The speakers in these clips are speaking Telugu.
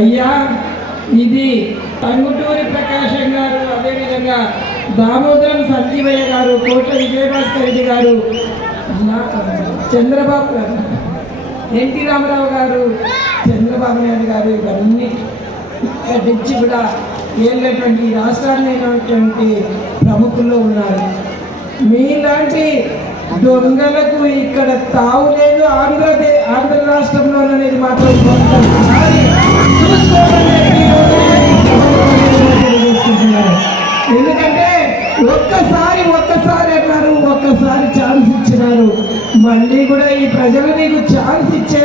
అయ్యా ఇది టంగుటూరి ప్రకాశం గారు అదేవిధంగా దామోదరం సంజీవయ్య గారు కోట్ల విజయభాస్కర్ రెడ్డి గారు చంద్రబాబు గారు ఎన్టీ రామారావు గారు చంద్రబాబు నాయుడు గారు ఇవన్నీ నుంచి కూడా ఏళ్ళటువంటి ఈ రాష్ట్రాన్ని అయినటువంటి ప్రముఖుల్లో ఉన్నారు. మీలాంటి దొంగలకు ఇక్కడ తావు లేదు. ఆంధ్రదే ఆంధ్ర రాష్ట్రంలోనేది మాత్రం ఎందుకంటే ఒక్కసారి ఒక్కసారి అన్నారు ఒక్కసారి ఛాన్స్ ఇచ్చినారు. మళ్ళీ కూడా ఈ ప్రజలు నీకు ఛాన్స్ ఇచ్చే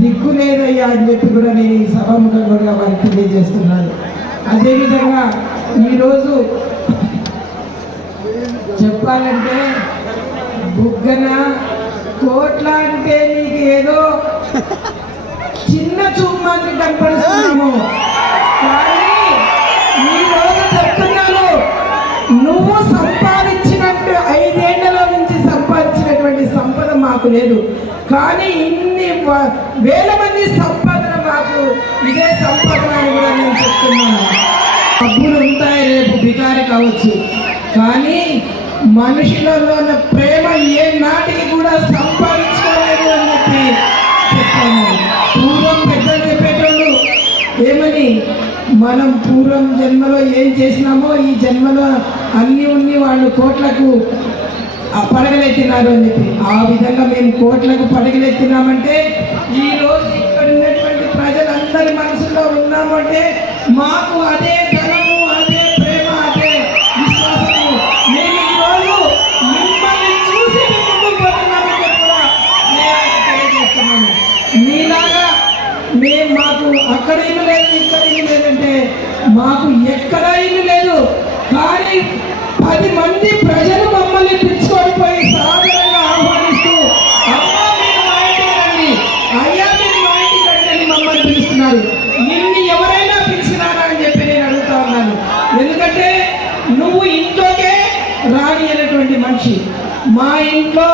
దిక్కు లేదయ్యా అని చెప్పి కూడా నేను ఈ సభాముఖంగా కూడా వారికి తెలియజేస్తున్నాను. అదేవిధంగా ఈరోజు చెప్పాలంటే బుగ్గన కోట్ల అంటే నీకు ఏదో చిన్న చూపు మాత్రం కనపడుతున్నాము. కానీ ఈ రోజు చెప్తున్నాను నువ్వు సంపాదించినట్టు ఐదేళ్ళ నుంచి సంపాదించినటువంటి సంపద మాకు లేదు. కానీ ఇన్ని వేల మంది సంపాదన మాకు ఇదే సంపాదన అని కూడా నేను చెప్తున్నాను. డబ్బులు ఉంటాయి రేపు బికారి కావచ్చు. కానీ మనుషులలో ఉన్న ప్రేమ ఏ నాటికి కూడా సంపాదించుకోలేదు అని చెప్పి చెప్తాను. మనం పూర్వం జన్మలో ఏం చేసినామో ఈ జన్మలో అన్నీ ఉన్ని వాళ్ళు కోట్లకు పడగలెత్తినారు అని చెప్పి. ఆ విధంగా మేము కోట్లకు పడగలెత్తినామంటే ఈ రోజు ఇక్కడ ఉన్నటువంటి ప్రజలందరి మనసులో ఉన్నామంటే మాకు అది మాకు ఇల్లు లేదు. కానీ పది మంది ప్రజలు మమ్మల్ని పిలుచుకొని పోయి సాధారణంగా ఆహ్వానిస్తూ అమ్మా మీరు మా ఇంటికి అయ్యా మీరు మా ఇంటికి రండి అని మమ్మల్ని పిలుస్తున్నారు. నిన్ను ఎవరైనా పిలిచినారా అని చెప్పి నేను అడుగుతా ఉన్నాను. ఎందుకంటే నువ్వు ఇంట్లోకే రాని అనేటువంటి మనిషి. మా ఇంట్లో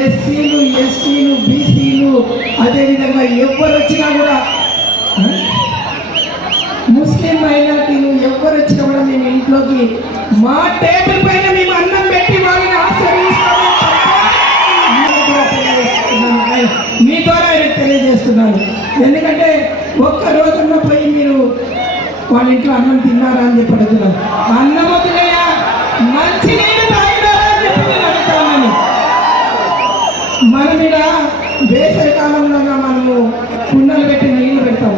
ఎస్సీలు ఎస్టీలు బీసీలు అదేవిధంగా ఎవరు వచ్చినా కూడా ముస్లిం మైనార్టీ వచ్చినా కూడా మేము ఇంట్లోకి మా టేబుల్ పైన మేము అన్నం పెట్టి వాళ్ళని ఆశ్రయిస్తాము మీకు కూడా మీ ద్వారా ఆయనకు తెలియజేస్తున్నాను. ఎందుకంటే ఒక్క రోజున పోయి మీరు వాళ్ళ ఇంట్లో అన్నం తిన్నారా అని చెప్పి అడుగుతున్నాను. అన్నం వదిలేయా? మంచి నీళ్ళు తాగినారా అని చెప్పి నేను మనం ఇలా వేసవి కాలంలో మనము కుండలు పెట్టి నీళ్ళు పెడతాం.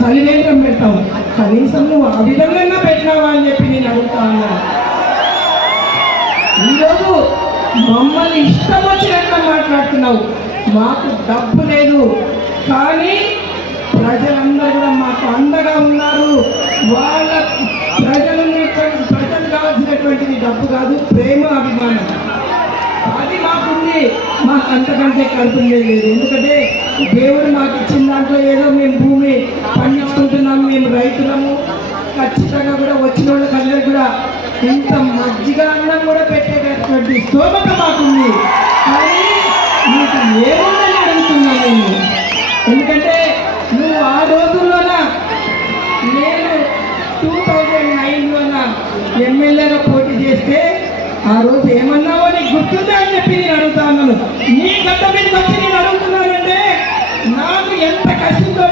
చలివేంద్రం పెడతాం. కనీసం నువ్వు ఆ విధంగా పెట్టినావా అని చెప్పి నేను అడుగుతా ఉన్నాను ఈరోజు మమ్మల్ని ఇష్టం వచ్చినట్లు మాట్లాడుతున్నావు. మాకు డబ్బు లేదు. కానీ ప్రజలందరూ కూడా మాకు అండగా ఉన్నారు. వాళ్ళ ప్రజలు ప్రజలు కావాల్సినటువంటిది డబ్బు కాదు ప్రేమ అభిమానం. అది మాకుంది. మాకు అంతకంటే కడుపుందే లేదు. ఎందుకంటే దేవుడు మాకు ఇచ్చిన దాంట్లో ఏదో మేము భూమి పండించుకుంటున్నాము మేము రైతులము ఖచ్చితంగా కూడా వచ్చిన వాళ్ళకి అందరికి కూడా ఇంత మజ్జిగ అన్నం కూడా పెట్టేటటువంటి స్తోమత మాకుంది. కానీ మీకు ఏముందని అడుగుతున్నా నేను. ఎందుకంటే నువ్వు ఆ రోజుల్లోన నేను టూ థౌజండ్ నైన్లోన ఎమ్మెల్యేగా పోటీ చేస్తే ఆ రోజు ఏమన్నావో నీకు గుర్తుందా అని చెప్పి నేను అడుగుతా ఉన్నాను. నీ గడ్డ మీదకి వచ్చి నేను అడుగుతున్నానంటే నాకు ఎంత కష్టంతో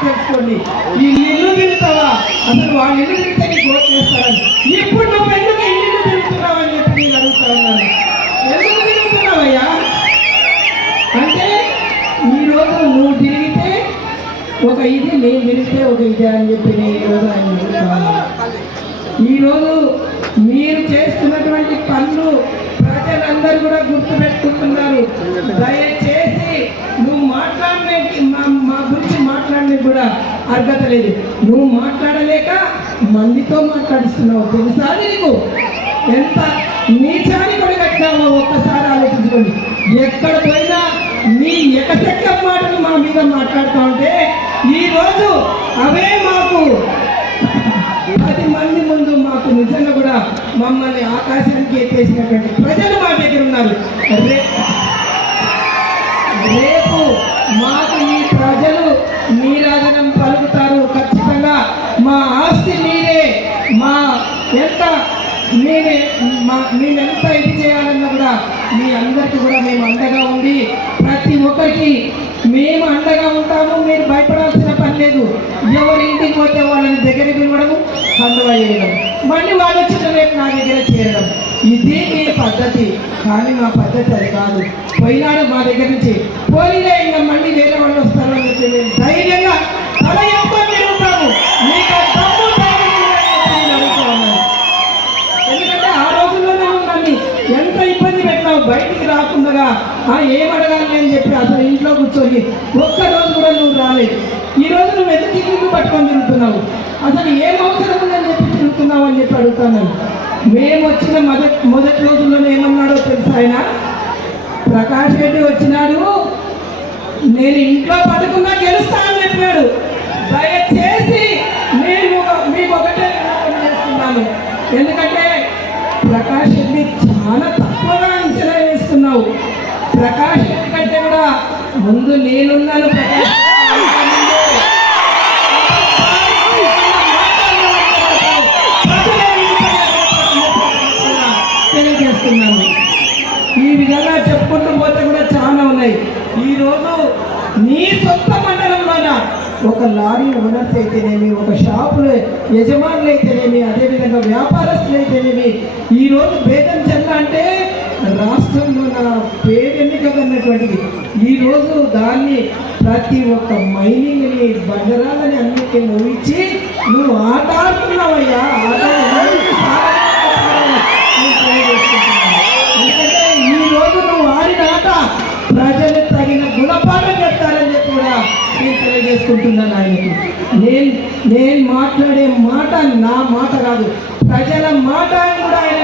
మీరు తెలుసుకోండి ఈ ఇల్లు తిరుగుతావా అసలు వాళ్ళు ఇల్లు తిరిగితే నీకు ఓట్ చేస్తారని ఇప్పుడు నువ్వు ఎందుకు ఇల్లు తిరుగుతున్నావు అని చెప్పి నేను అడుగుతా ఉన్నాను. ఎందుకు తిరుగుతున్నావయ్యా? అంటే ఈరోజు నువ్వు తిరిగితే ఒక ఇది నేను తిరిగితే ఒక ఇది అని చెప్పి నేను ఈరోజు ఆయన ఈరోజు మీరు చేస్తున్నటువంటి పనులు ప్రజలందరూ కూడా గుర్తుపెట్టుకుంటున్నారు. దయచేసి నువ్వు మాట్లాడలే మా మా గురించి మాట్లాడడానికి కూడా అర్హత లేదు. నువ్వు మాట్లాడలేక మందితో మాట్లాడిస్తున్నావు. తెలుసా నీకు? ఎంత నీచాన్ని కూడా కట్టినావో ఒక్కసారి ఆలోచించుకోండి. ఎక్కడ పోయినా నీ ఎకసెక్క మాటలు మా మీద మాట్లాడుతూ ఉంటే ఈరోజు అవే మాకు. పది మంది ముందు మాకు నిజంగా కూడా మమ్మల్ని ఆకాశానికి ఎత్తేసినటువంటి ప్రజలు మా దగ్గర ఉన్నారు. మీ అందరికీ కూడా మేము అండగా ఉండి ప్రతి ఒక్కరికి మేము అండగా ఉంటాము మీరు భయపడాల్సిన పని లేదు. ఎవరి ఇంటికి పోతే వాళ్ళని దగ్గర పిలవడము కండువా చేయడం మళ్ళీ వాళ్ళు వచ్చిన రేపు నా దగ్గర చేరడం. ఇది మీ పద్ధతి. కానీ మా పద్ధతి అది కాదు. పోయినాడు మా దగ్గర నుంచి పోలీలే ఇంకా మళ్ళీ వేరే వాళ్ళు వస్తారు అని చెప్పి ధైర్యంగా తల బయటికి రాకుండా ఆ ఏం అడగాలి అని చెప్పి అసలు ఇంట్లో కూర్చొని ఒక్కరోజు కూడా నువ్వు రాలేదు. ఈ రోజు నువ్వు ఎంత ఇల్లు పట్టుకొని తిరుగుతున్నావు? అసలు ఏం అవసరం ఉందని చెప్పి తిరుగుతున్నావు అని చెప్పి అడుగుతాను. మేము వచ్చిన మొదటి మొదటి రోజుల్లోనే ఏమన్నాడో తెలుసా ఆయన? ప్రకాష్ రెడ్డి వచ్చినాడు. నేను ఇంట్లో పడుకున్నా గెలుస్తా అని చెప్పాడు దయచేసి నేను మీకు ఒకటే విన్నపం చేస్తున్నాను. ఎందుకంటే ప్రకాష్ రెడ్డి చాలా వేస్తున్నావు ప్రకాష్ రెడ్డి కంటే కూడా ముందు నేనున్నాను ప్రకాష్ తెలియజేస్తున్నాను. ఈ విధంగా చెప్పుకుంటూ పోతే కూడా చాలా ఉన్నాయి. ఈరోజు నీ సొంత మండలంలోన ఒక లారీ ఓనర్స్ అయితేనేమి ఒక షాపులు యజమానులు అయితేనేమి అదేవిధంగా వ్యాపారస్తులు అయితేనేమి ఈరోజు భేదం చెంద అంటే రాష్ట్రంలో నా పేరెన్నికన్నటువంటిది ఈరోజు దాన్ని ప్రతి ఒక్క మైనింగ్ని బండరాలని అన్నిటిని ఊహించి నువ్వు ఆట ఆడుతున్నావయ్యా ఆట ఎందుకంటే ఈ రోజు నువ్వు ఆడిన ఆట ప్రజలు తగిన గుణపాఠం చెప్తారని చెప్పి కూడా నేను తెలియజేసుకుంటున్నాను ఆయనకి. నేను నేను మాట్లాడే మాట నా మాట కాదు. ప్రజల మాట అని కూడా ఆయన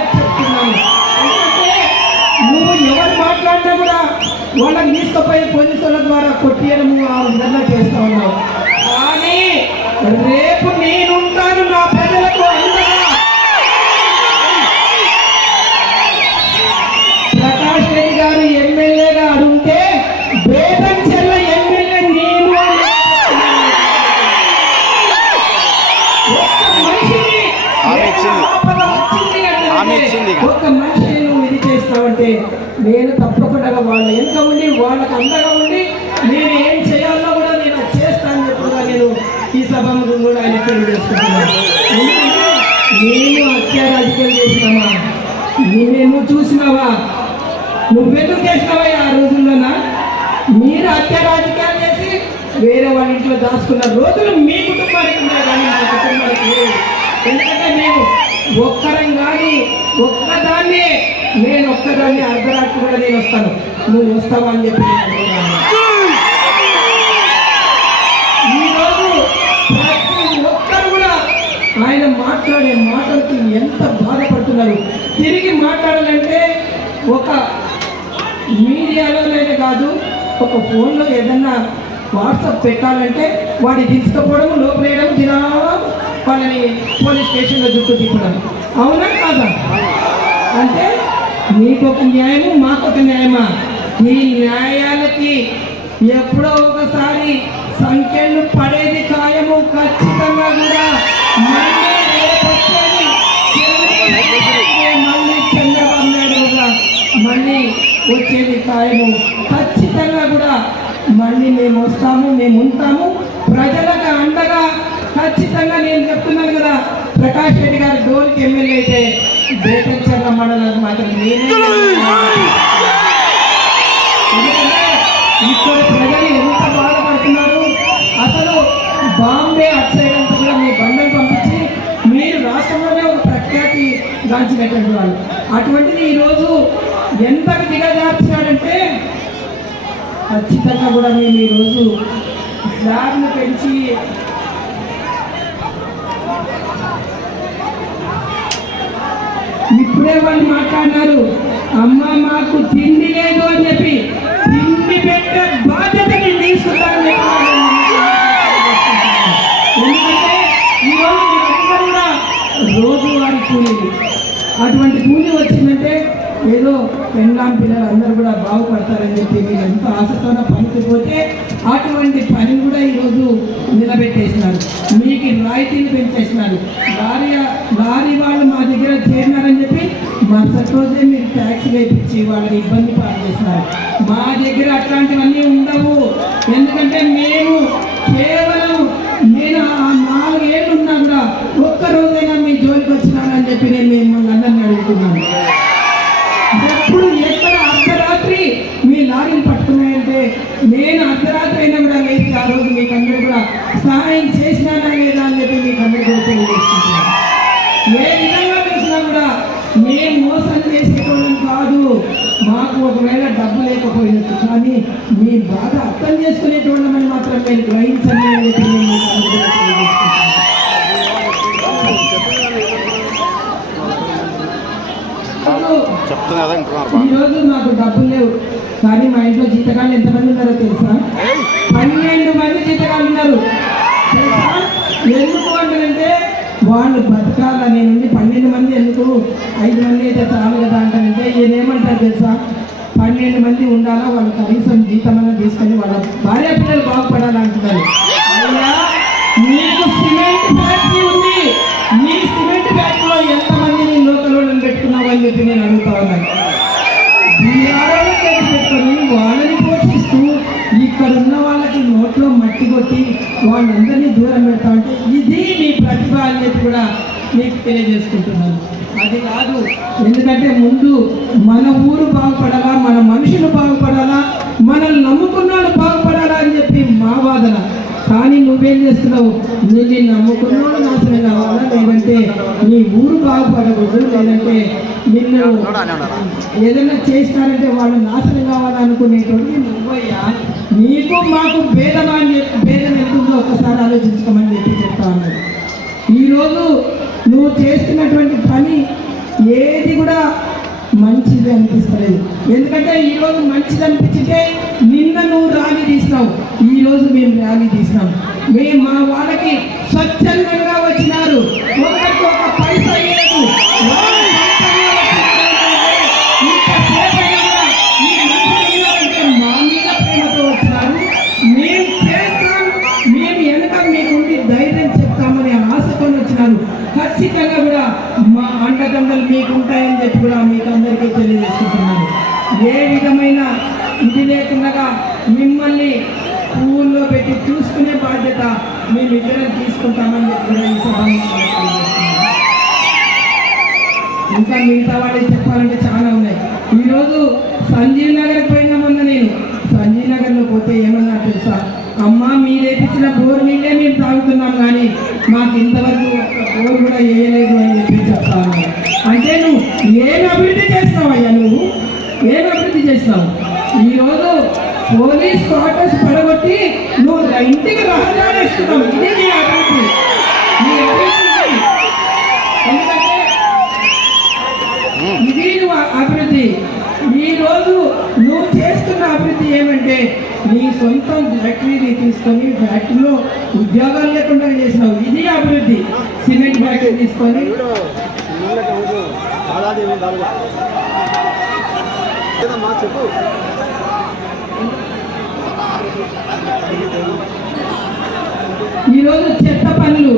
వాళ్ళని తీసుకుపోయి పోలీసుల ద్వారా కొట్టియడము ఆ విధంగా చేస్తా ఉన్నావు కానీ రేపు నేనుంటాను నా ప్రజలకు ప్రకాష్ రెడ్డి గారు ఎమ్మెల్యేగా అడుగుతే బేతం చెల్ల ఎమ్మెల్యే నేను. ఒక్క మనిషిని నువ్వు ఇది చేస్తావంటే నేను తప్పకుండా వాళ్ళ వెనుక ఉండి వాళ్ళకి అండగా ఉండి నేను ఏం చేయాలో కూడా నేను అది చేస్తానని నేను ఈ సభ కూడా ఆయన తెలియజేసుకుంటున్నాను ఎందుకంటే నేను హత్య రాజకీయం చేసినామా నేను చూసినావా? నువ్వెందుకు చేసినావా ఆ రోజుల్లోనా? మీరు హత్య రాజకీయాలు చేసి వేరే వాళ్ళ ఇంట్లో దాచుకున్న రోజులు మీ కుటుంబానికి ఉన్నాయి కానీ మా కుటుంబానికి ఎందుకంటే మేము ఒక్కరం కానీ ఒక్కదాన్నే నేను ఒక్కదాన్ని అర్ధరాత్రి కూడా నేను వస్తాను. నువ్వు వస్తావా అని చెప్పి ఈరోజు ప్రతి ఒక్కరు కూడా ఆయన మాట్లాడే మాటలకి ఎంత బాధపడుతున్నారు. తిరిగి మాట్లాడాలంటే ఒక మీడియాలోనే కాదు ఒక ఫోన్లో ఏదన్నా వాట్సాప్ పెట్టాలంటే వాడి తీసుకుపోవడం లోపలేయడం దినా వాళ్ళని పోలీస్ స్టేషన్లో చుట్టూ తిప్పడం. అవునా కాదా? అంటే నీకొక న్యాయము? మాకొక న్యాయమా? ఈ న్యాయాలకి ఎప్పుడో ఒకసారి సంఖ్యలు పడేది ఖాయము ఖచ్చితంగా కూడా మళ్ళీ చంద్రబాబు నాయుడు కూడా మళ్ళీ వచ్చేది ఖాయము. ఖచ్చితంగా కూడా మళ్ళీ మేము వస్తాము మేము ఉంటాము ప్రజలకు అండగా ఖచ్చితంగా నేను చెప్తున్నాను కదా ప్రకాష్ రెడ్డి గారు డోల్కి ఎమ్మెల్యే అయితే బేటచర్ల మండలం మాత్రం నేనే ఎందుకంటే ఇక్కడ ప్రజలు ఎంత బాధపడుతున్నారు? అసలు బాంబే అటు సైడ్ అంతా కూడా మీ బండలు పంపించి మీరు రాష్ట్రంలోనే ఒక ప్రఖ్యాతి గాంచినటువంటి వాళ్ళు. అటువంటిది ఈరోజు ఎంతకు దిగజార్చినాడంటే ఖచ్చితంగా కూడా మేము ఈరోజు స్లాబ్ను పెంచి ఇప్పుడే వాళ్ళు మాట్లాడినారు. అమ్మ మాకు తిండి లేదు అని చెప్పి తిండి పెట్టే బాధ్యత నేను తీసుకుంటానని ఎందుకంటే ఈరోజు మీరందరూ కూడా రోజువారి కూలీలు. అటువంటి కూలీ వచ్చిందంటే ఏదో పెండ్లాం పిల్లలు అందరూ కూడా బాగుపడతారని చెప్పి మీరు ఎంత ఆశతోన పనికిపోతే అటువంటి పని కూడా ఈరోజు నిలబెట్టేసినారు. మీకు రాయితీలు పెంచేసినారు. లారీ లారీ వాళ్ళు మా దగ్గర చేరినారని చెప్పి మరుసటి రోజే మీరు ట్యాక్స్ వేపించి వాళ్ళని ఇబ్బంది పాలు చేసినారు మా దగ్గర అట్లాంటివన్నీ ఉండవు. ఎందుకంటే మేము కేవలం నేను ఆ నాలుగేళ్ళు ఉన్నా కూడా ఒక్క రోజైనా మీ జోలికి వచ్చినానని చెప్పి నేను సహాయం చేసినానా లేదా అని చెప్పి మీకు అందరూ కూడా తెలియజేసుకుంటున్నాను ఏ విధంగా చూసినా కూడా మేము మోసం చేసేటోళ్ళం కాదు. మాకు ఒకవేళ డబ్బు లేకపోయినట్టు కానీ మీ బాధ అర్థం చేసుకునేటోళ్ళమని మాత్రం మీరు గ్రహించండి అని చెప్పి నేను మీకు అందరికీ కూడా తెలియజేసుకుంటున్నాను. చెప్తున్నా కదా వింటున్నారు బాగా ఈరోజు నాకు డబ్బులు లేవు. కానీ మా ఇంట్లో జీతగాళ్ళు ఎంతమంది ఉన్నారో తెలుసా? పన్నెండు మంది జీతగాళ్ళు ఉన్నారు ఎందుకు అంటారంటే వాళ్ళు బతకాలని నుండి పన్నెండు మంది ఎందుకు? ఐదు మంది అయితే చాలు కదా అంటారంటే ఈయన ఏమంటారు తెలుసా? పన్నెండు మంది ఉండాలా? వాళ్ళు కనీసం జీతమన్నా తీసుకొని వాళ్ళ భార్య పిల్లలు బాగుపడాలంటున్నారు. అయ్యా నీకు సిమెంట్ ఫ్యాక్టరీ ఉంది. నీకు నోట్లో కొట్టి వాళ్ళందరినీ దూరం పెడతా ఉంటే ఇది మీ ప్రతిభ అని చెప్పి కూడా మీకు తెలియజేసుకుంటున్నాను. అది కాదు ఎందుకంటే ముందు మన ఊరు బాగుపడాలా మన మనుషులు బాగుపడాలా మనల్ని నమ్ముకున్నాడు బాగుపడాలా అని చెప్పి మా వాదన. కానీ నువ్వేం చేస్తున్నావు? నిన్ను నమ్ముకున్నాడు నా కావాలా లేదంటే నీ ఊరు బాగుపడకూడదు లేదంటే నిన్ను ఏదైనా చేస్తారంటే వాళ్ళు నాశనం కావాలనుకునేటువంటి నువ్వయ్యా. నీకు మాకు భేదమా అని చెప్పి భేదం ఎందుకు ఒక్కసారి ఆలోచించుకోమని చెప్పి చెప్తా ఉన్నాడు. ఈరోజు నువ్వు చేస్తున్నటువంటి పని ఏది కూడా మంచిది అనిపిస్తలేదు. ఎందుకంటే ఈరోజు మంచిది అనిపించితే నిన్న నువ్వు ర్యాలీ తీసినావు ఈరోజు మేము ర్యాలీ తీసినాం. మేము మా వాళ్ళకి స్వచ్ఛందంగా వచ్చినారు. ఒకరికి ఒక సంజీవ్ నగర్ పోయినా మొన్న నేను. సంజీవ్ నగర్లో పోతే ఏమన్నా తెలుసా? అమ్మ మీరు వేపించిన బోర్ నీళ్ళే మేము తాగుతున్నాం కానీ మాకు ఇంతవరకు బోర్ కూడా వేయలేదు అని చెప్పి చెప్తాను. అంటే నువ్వు ఏం అభివృద్ధి చేస్తావయ్యా నువ్వు? ఏం అభివృద్ధి చేస్తావు? ఈరోజు పోలీస్ క్వార్టర్స్ పడగొట్టి నువ్వు ఇంటికి రహదారి ఇస్తున్నావు. ఇది నీ అభివృద్ధి. నీ అభివృద్ధి ఇది. ఎందుకంటే ఇది నువ్వు అభివృద్ధి ఈ రోజు నువ్వు చేస్తున్న ఎందుకంటే నీ సొంతం ఫ్యాక్టరీని తీసుకొని ఫ్యాక్టరీలో ఉద్యోగాలు లేకుండా చేసినావు. ఇది అభివృద్ధి. సిమెంట్ ఫ్యాక్టరీ తీసుకొని. చెప్పు ఈరోజు చెత్త పనులు.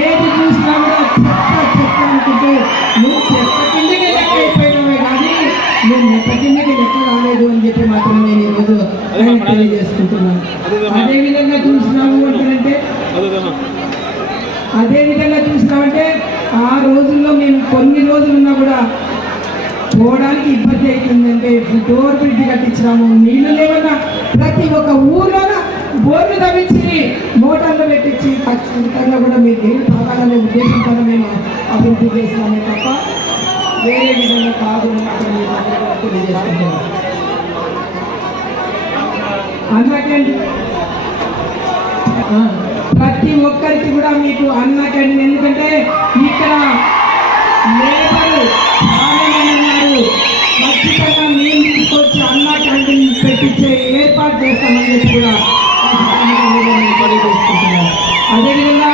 ఏది చూసినా కూడా చెత్త చెత్త అనుకుంటే నువ్వు చెత్త కిందకి లెక్క అయిపోయినవే కానీ నువ్వు మెట్ట కిందకి లెక్క రాలేదు అని చెప్పి మాత్రం నేను ఈరోజు అదే విధంగా చూసినాము అంటారంటే అదే విధంగా చూసినామంటే ఆ రోజుల్లో మేము కొన్ని రోజులున్నా కూడా పోవడానికి ఇబ్బంది అవుతుందంటే డోర్ బ్రిడ్జ్ కట్టించినాము నీళ్ళు లేవన్నా ప్రతి ఒక్క ఊర్లోన బోర్లు తవ్వించి మోటార్లు పెట్టించి ఖచ్చితంగా కూడా మీరు నీళ్ళు తాగాలనే ఉద్దేశంతో మేము అభివృద్ధి చేసినామే తప్ప వేరే విధంగా కాదు అని మాత్రం మీకు అందరికీ కూడా తెలియజేసుకుంటున్నాను అన్నకండి. ప్రతి ఒక్కరికి కూడా మీకు అన్నకండి. ఎందుకంటే ఇక్కడ లేబరు ఉన్నారు ఖచ్చితంగా మేము తీసుకొచ్చి అన్న క్యాంటీన్ పెట్టించే ఏర్పాటు చేస్తామని చెప్పి కూడా అదేవిధంగా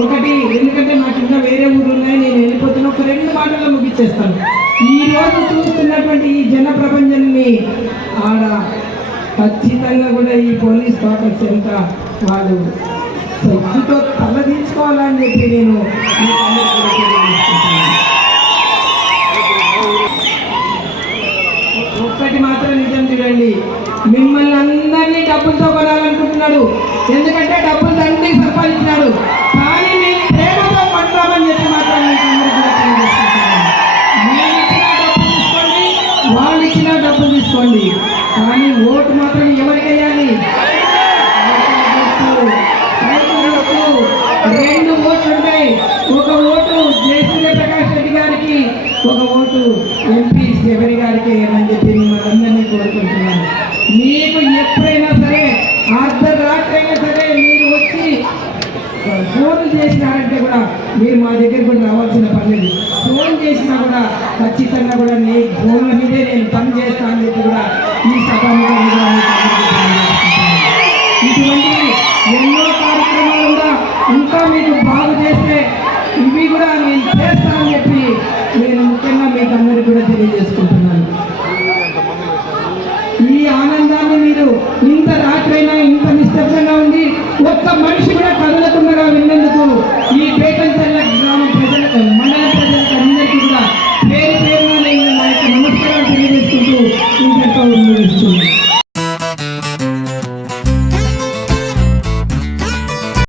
ఒకటి ఎందుకంటే నాకు ఇంకా వేరే ఊరు ఉన్నాయి నేను వెళ్ళిపోతున్నా ఒక రెండు మాటల్లో ముగించేస్తాను ఈ రోజు చూస్తున్నటువంటి ఈ జన ప్రపంచాన్ని ఆడ ఖచ్చితంగా కూడా ఈ పోలీస్ డాక్టర్స్ ఎంత వాళ్ళు శక్తితో తలదించుకోవాలని చెప్పి నేను ఒక్కటి మాత్రం నిజం చూడండి. మిమ్మల్ని అందరినీ డబ్బులతో కొనాలనుకుంటున్నాడు. ఎందుకంటే డబ్బులు తండ్రి సంపాదించినాడు. ఖచ్చితంగా కూడా నీ భూమి మీదే నేను పని చేస్తాను అని చెప్పి కూడా ఈ సభాముఖంగా ఇటువంటి ఎన్నో కార్యక్రమాలు కూడా ఇంకా మీకు బాగు చేస్తే ఇవి కూడా నేను చేస్తానని చెప్పి నేను ముఖ్యంగా మీకు అందరికీ కూడా తెలియజేసుకుంటున్నాను. ఈ ఆనందాన్ని మీరు ఇంత రాత్రైనా ఇంత నిశ్శబ్దంగా ఉండి ఒక్క మనిషి